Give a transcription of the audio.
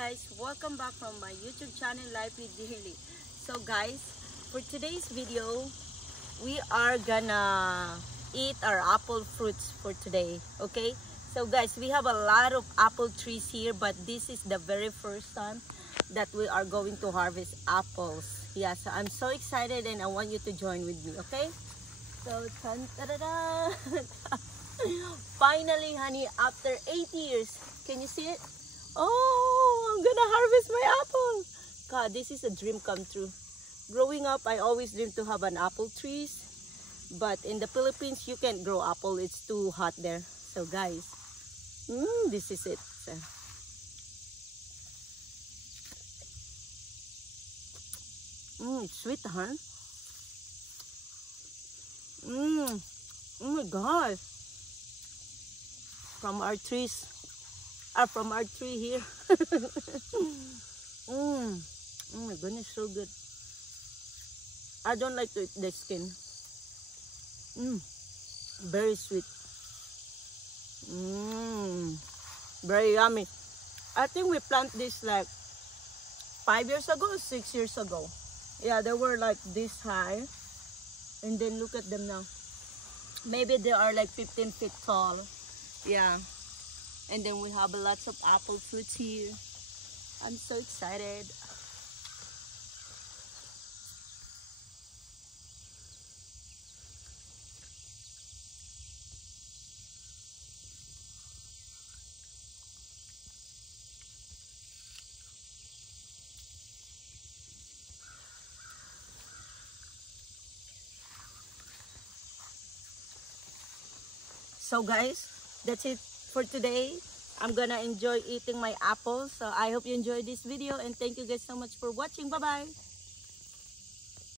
guys, welcome back from my YouTube channel Life with Dearly. So guys, for today's video, we are gonna eat our apple fruits for today. Okay, so guys, we have a lot of apple trees here, but this is the very first time that we are going to harvest apples. Yeah, so I'm so excited and I want you to join with me. Okay, so finally honey, after 8 years, can you see it? Oh, I'm gonna harvest my apple. God, this is a dream come true. Growing up, I always dreamed to have an apple trees, but in the Philippines, you can't grow apple. It's too hot there. So guys, this is it. It's sweet, huh? Oh my God. From our trees. From our tree here. Oh my goodness, so good. I don't like to eat the skin. Very sweet. Very yummy. I think we planted this like 5 years ago, 6 years ago. Yeah, they were like this high. And then look at them now. Maybe they are like 15 feet tall. Yeah. And then we have lots of apple fruits here. I'm so excited. So guys, that's it for today. I'm gonna enjoy eating my apples. So I hope you enjoyed this video and thank you guys so much for watching. Bye bye.